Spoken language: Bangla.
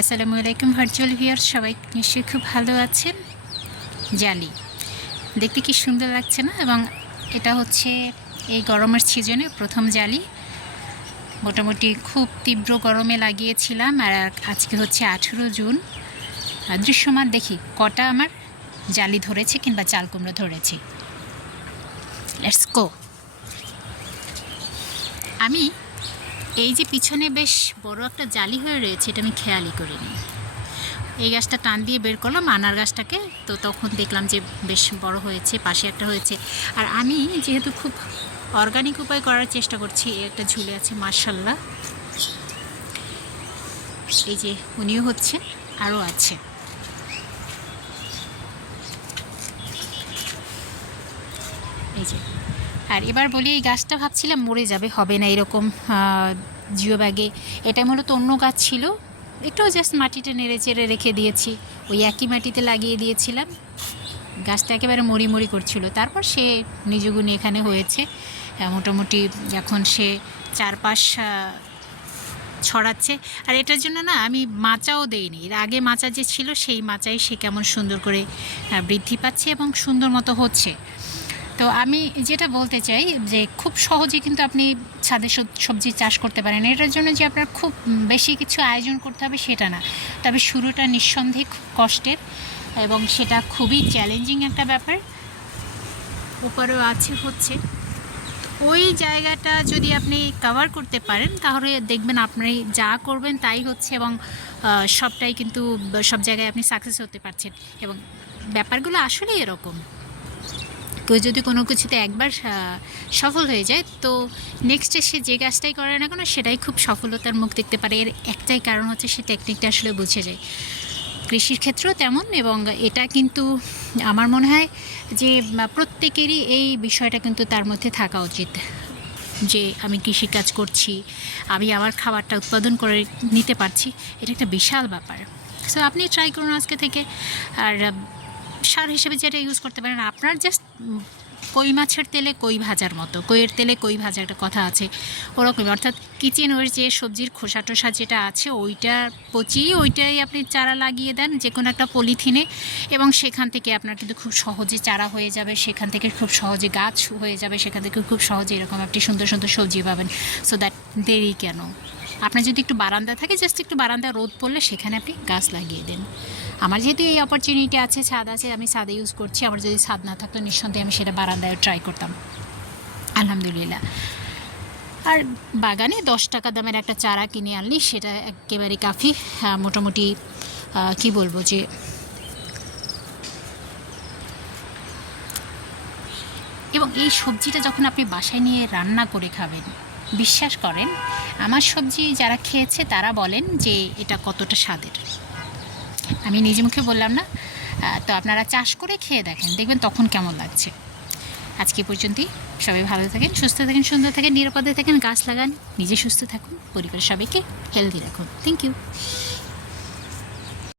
আসসালামু আলাইকুম ভার্চুয়াল ভিউয়ার্স, সবাই নিশ্চয়ই খুব ভালো আছেন। জালি দেখতে কি সুন্দর লাগছে না? এবং এটা হচ্ছে এই গরমের সিজনে প্রথম জালি। মোটামুটি খুব তীব্র গরমে লাগিয়েছিলাম, আর আজকে হচ্ছে 18 জুন। দৃশ্যমান দেখি কটা আমার জালি ধরেছে কিংবা চাল কুমড়ো ধরেছে। Let's go. আমি এই যে পিছনে বেশ বড় একটা জালি হয়ে রয়েছে, এটা আমি খেয়ালই করিনি। এই গাছটা টান দিয়ে বের করলাম আনার গাছটাকে, তো তখন দেখলাম যে বেশ বড় হয়েছে, পাশে একটা হয়েছে। আর আমি যেহেতু খুব অর্গানিক উপায় করার চেষ্টা করছি, একটা ঝুলে আছে মাশাল্লাহ। এই যে উনিও হচ্ছে, আরও আছে। এই যে, আর এবার বলি, এই গাছটা ভাবছিলাম মরে যাবে, হবে না এরকম জিও ব্যাগে। এটা মূলত অন্য গাছ ছিল, একটু জাস্ট মাটিটা নেড়ে চেড়ে রেখে দিয়েছি, ওই একই মাটিতে লাগিয়ে দিয়েছিলাম। গাছটা একেবারে মরি মরি করছিল, তারপর সে নিজ গুণে এখানে হয়েছে। মোটামুটি এখন সে চারপাশ ছড়াচ্ছে। আর এটার জন্য না আমি মাচাও দেইনি, এর আগে মাচা যে ছিল সেই মাচাই সে কেমন সুন্দর করে বৃদ্ধি পাচ্ছে এবং সুন্দর মতো হচ্ছে। তো আমি যেটা বলতে চাই যে খুব সহজে কিন্তু আপনি ছাদে সবজি চাষ করতে পারেন। এটার জন্য যে আপনার খুব বেশি কিছু আয়োজন করতে হবে সেটা না, তবে শুরুটা নিঃসন্দেহে খুব কষ্টের এবং সেটা খুবই চ্যালেঞ্জিং একটা ব্যাপার। উপরেও আছে হচ্ছে, ওই জায়গাটা যদি আপনি কভার করতে পারেন তাহলে দেখবেন আপনি যা করবেন তাই হচ্ছে, এবং সবটাই কিন্তু সব জায়গায় আপনি সাকসেস হতে পারছেন। এবং ব্যাপারগুলো আসলে এরকম, কেউ যদি কোনো কিছুতে একবার সফল হয়ে যায়, তো নেক্সটে সে যে কাজটাই করে না কেন সেটাই খুব সফলতার মুখ দেখতে পারে। এর একটাই কারণ হচ্ছে সে টেকনিকটা আসলে বুঝে যায়। কৃষির ক্ষেত্রেও তেমন, এবং এটা কিন্তু আমার মনে হয় যে প্রত্যেকেরই এই বিষয়টা কিন্তু তার মধ্যে থাকা উচিত, যে আমি কৃষিকাজ করছি, আমি আমার খাবারটা উৎপাদন করে নিতে পারছি, এটা একটা বিশাল ব্যাপার। সো আপনি ট্রাই করুন আজকে থেকে। আর সার হিসেবে যেটা ইউজ করতে পারেন, আপনার জাস্ট কই মাছের তেলে কই ভাজার মতো, কইয়ের তেলে কই ভাজা একটা কথা আছে, ওরকম। অর্থাৎ কিচেন ওর যে সবজির খোসা টোসা যেটা আছে ওইটা পচিয়ে ওইটাই আপনি চারা লাগিয়ে দেন যে কোনো একটা পলিথিনে, এবং সেখান থেকে আপনার কিন্তু খুব সহজে চারা হয়ে যাবে, সেখান থেকে খুব সহজে গাছ হয়ে যাবে, সেখান থেকে খুব সহজে এরকম একটি সুন্দর সুন্দর সবজি পাবেন। সো দ্যাট দেরি কেন? আপনার যদি একটু বারান্দা থাকে, জাস্ট একটু বারান্দা রোদ পড়লে সেখানে আপনি গাছ লাগিয়ে দেন। আমার যেহেতু এই অপরচুনিটি আছে, ছাদ আছে, আমি ছাদে ইউজ করছি। আমার যদি ছাদ না থাকতো নিঃসন্দেহে আমি সেটা বারান্দায় ট্রাই করতাম, আলহামদুলিল্লাহ। আর বাগানে 10 টাকা দামের একটা চারা কিনে আনলি সেটা একেবারে কাফি। মোটামুটি কি বলবো, যে এবং এই সবজিটা যখন আপনি বাসায় নিয়ে রান্না করে খাবেন, বিশ্বাস করেন আমার সবজি যারা খেয়েছে তারা বলেন যে এটা কতটা স্বাদের। আমি নিজে মুখে বললাম না, তো আপনারা চাষ করে খেয়ে দেখেন, দেখবেন তখন কেমন লাগছে। আজকে পর্যন্তই। সবাই ভালো থাকেন, সুস্থ থাকেন, সুন্দর থাকেন, নিরাপদে থাকেন, গাছ লাগান, নিজে সুস্থ থাকুন, পরিবারের সবাইকে হেলদি রাখুন। Thank you.